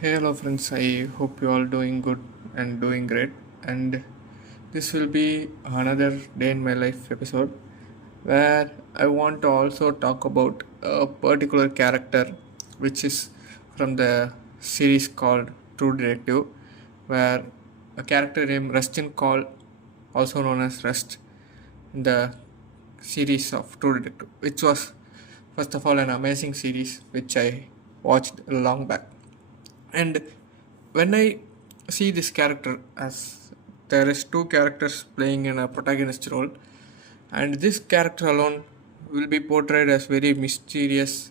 Hey, hello friends. I hope you all doing good and doing great. And this will be another day in my life episode where I want to also talk about a particular character which is from the series called True Detective, where a character named Rustin Call, also known as Rust, in the series of True Detective, which was first of all an amazing series which I watched long back. And when I see this character, as there is two characters playing in a protagonist role, and this character alone will be portrayed as very mysterious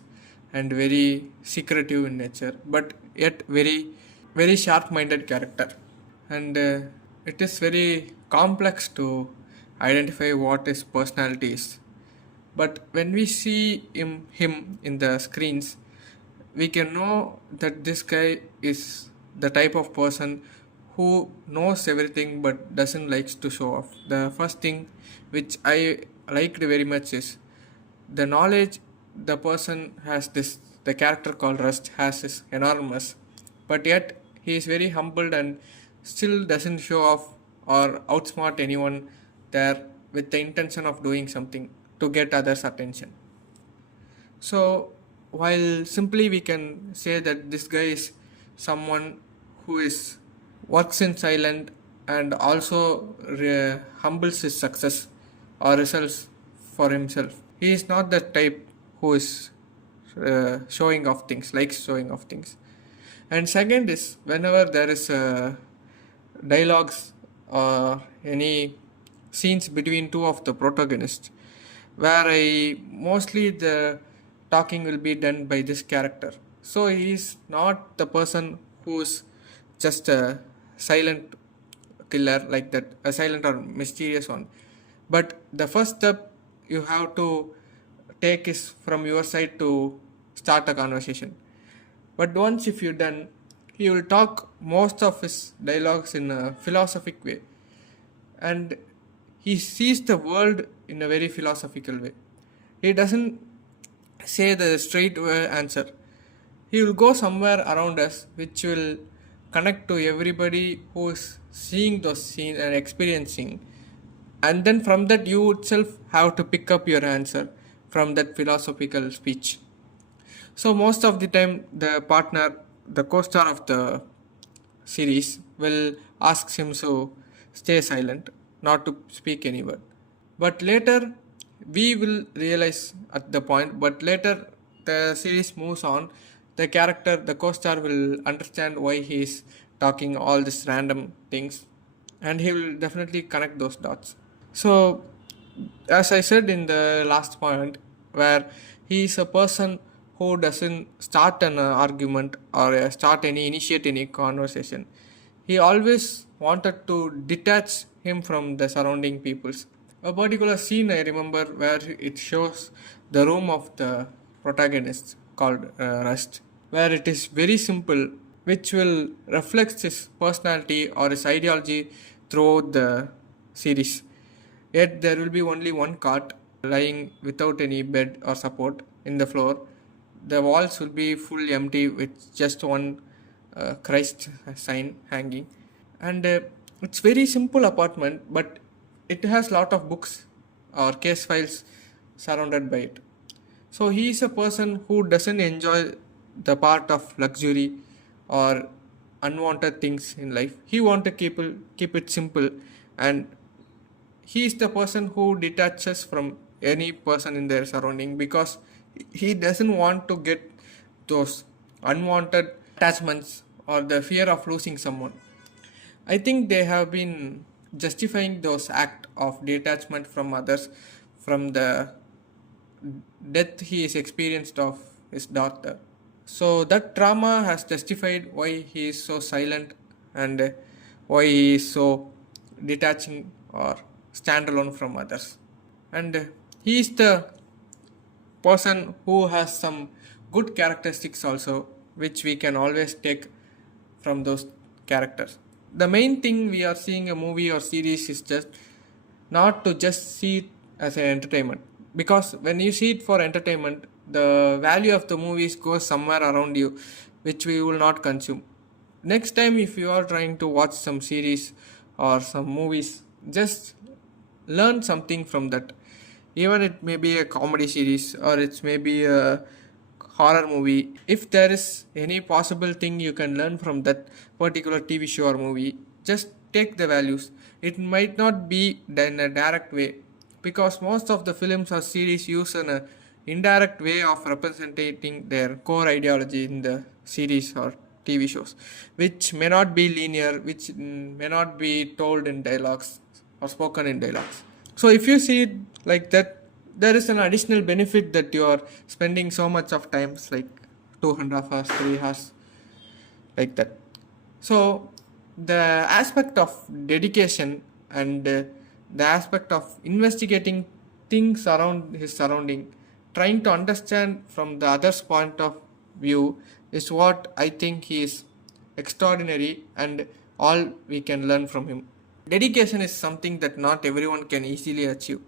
and very secretive in nature, but yet very sharp-minded character, and it is very complex to identify what his personality is. But when we see him in the screens, we can know that this guy is the type of person who knows everything but doesn't likes to show off. The first thing which I liked very much is the knowledge the person has, this the character called Rust has is enormous, but yet he is very humbled and still doesn't show off or outsmart anyone there with the intention of doing something to get others' attention. So, while simply we can say that this guy is someone who is works in silent and also humbles his success or results for himself. He is not the type who is showing off things, likes showing off things. And second is whenever there is dialogues or any scenes between two of the protagonists, where I mostly the talking will be done by this character. So he is not the person who's just a silent killer like that, a silent or mysterious one. But the first step you have to take is from your side to start a conversation. But once if you're done, he will talk most of his dialogues in a philosophic way, and he sees the world in a very philosophical way. He doesn't say the straight answer. He will go somewhere around us which will connect to everybody who is seeing those scenes and experiencing. And then from that, you itself have to pick up your answer from that philosophical speech. So, most of the time, the partner, the co star of the series, will ask him to stay silent, not to speak any word. But later, we will realize at the point, but later the series moves on. The character, the co star, will understand why he is talking all these random things, and he will definitely connect those dots. So, as I said in the last point, where he is a person who doesn't start an argument or initiate any conversation. He always wanted to detach him from the surrounding peoples. A particular scene I remember where it shows the room of the protagonist called Rust, where it is very simple, which will reflect his personality or his ideology throughout the series. Yet there will be only one cot lying without any bed or support in the floor. The walls will be full empty with just one Christ sign hanging, and it's very simple apartment, but it has lot of books or case files surrounded by it. So he is a person who doesn't enjoy the part of luxury or unwanted things in life. He want to keep it simple, and he is the person who detaches from any person in their surrounding because he doesn't want to get those unwanted attachments or the fear of losing someone. I think they have been justifying those act of detachment from others from the death he is experienced of his daughter. So that trauma has justified why he is so silent and why he is so detaching or standalone from others. And he is the person who has some good characteristics also, which we can always take from those characters. The main thing we are seeing a movie or series is just not to just see it as an entertainment, because when you see it for entertainment, the value of the movies goes somewhere around you which we will not consume. next time if you are trying to watch some series or some movies, just learn something from that. Even it may be a comedy series or it may be a horror movie. If there is any possible thing you can learn from that particular TV show or movie, just take the values. It might not be in a direct way, because most of the films or series use an indirect way of representing their core ideology in the series or TV shows, which may not be linear, which may not be told in dialogues or spoken in dialogues. So if you see it like that, there is an additional benefit that you are spending so much of times, like 2.5 hours, 3 hours, like that. So the aspect of dedication and the aspect of investigating things around his surrounding, trying to understand from the other's point of view, is what I think he is extraordinary, and all we can learn from him. Dedication is something that not everyone can easily achieve.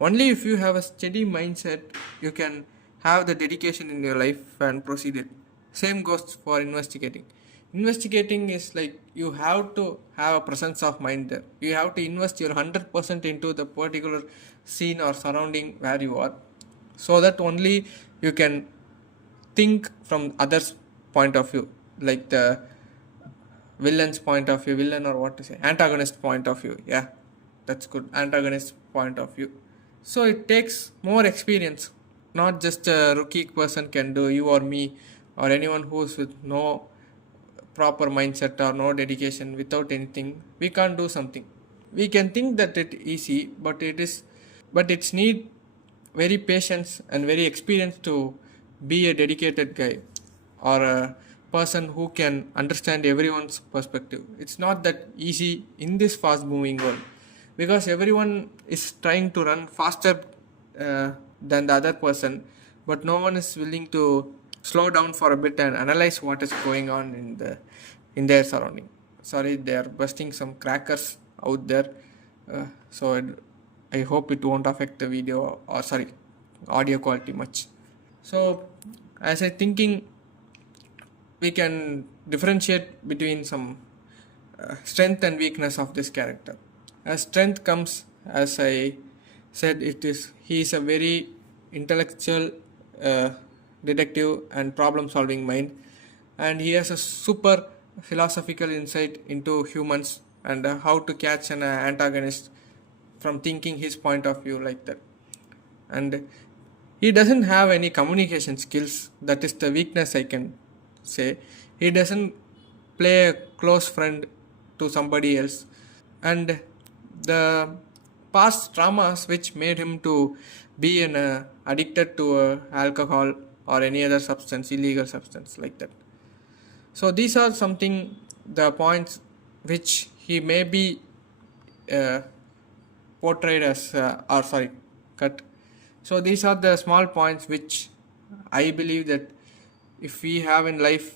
Only if you have a steady mindset, you can have the dedication in your life and proceed it. Same goes for investigating. Investigating is like you have to have a presence of mind there. You have to invest your 100% into the particular scene or surrounding where you are, so that only you can think from others' point of view, like the villain's point of view, villain or what to say, antagonist point of view. Yeah, that's good. Antagonist point of view. So it takes more experience. Not just a rookie person can do, you or me or anyone who's with no proper mindset or no dedication, without anything, we can't do something. We can think that it easy, but it's need very patience and very experience to be a dedicated guy or a person who can understand everyone's perspective. It's not that easy in this fast moving world, because everyone is trying to run faster than the other person, but no one is willing to slow down for a bit and analyze what is going on in their surrounding. Sorry, they are busting some crackers out there, so I hope it won't affect the video or audio quality much. So as I thinking, we can differentiate between some strength and weakness of this character. As strength comes, as I said, he is a very intellectual detective and problem solving mind, and he has a super philosophical insight into humans and how to catch an antagonist from thinking his point of view, like that. And he doesn't have any communication skills. That is the weakness, I can say. He doesn't play a close friend to somebody else, and the past traumas which made him to be addicted to alcohol or any other substance, illegal substance, like that. So these are the points which he may be portrayed as cut. So these are the small points which I believe that if we have in life,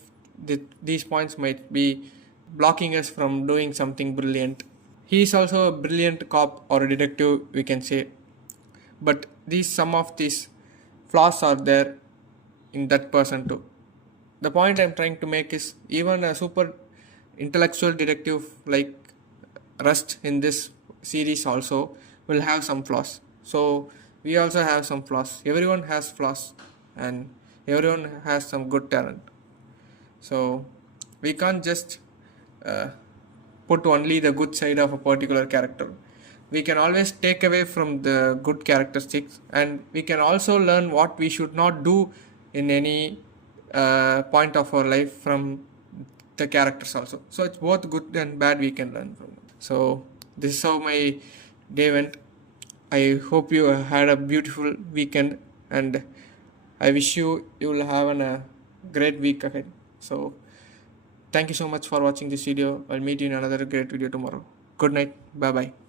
these points might be blocking us from doing something brilliant. He is also a brilliant cop or a detective, we can say, but some of these flaws are there in that person too. The point I'm trying to make is, even a super intellectual detective like Rust in this series also will have some flaws. So we also have some flaws. Everyone has flaws, and everyone has some good talent. So we can't just put only the good side of a particular character. We can always take away from the good characteristics, and we can also learn what we should not do in any point of our life from the characters also. So it's both good and bad we can learn from. So this is how my day went. I hope you had a beautiful weekend, and I wish you will have a great week ahead. So thank you so much for watching this video. I'll meet you in another great video tomorrow. Good night. Bye bye.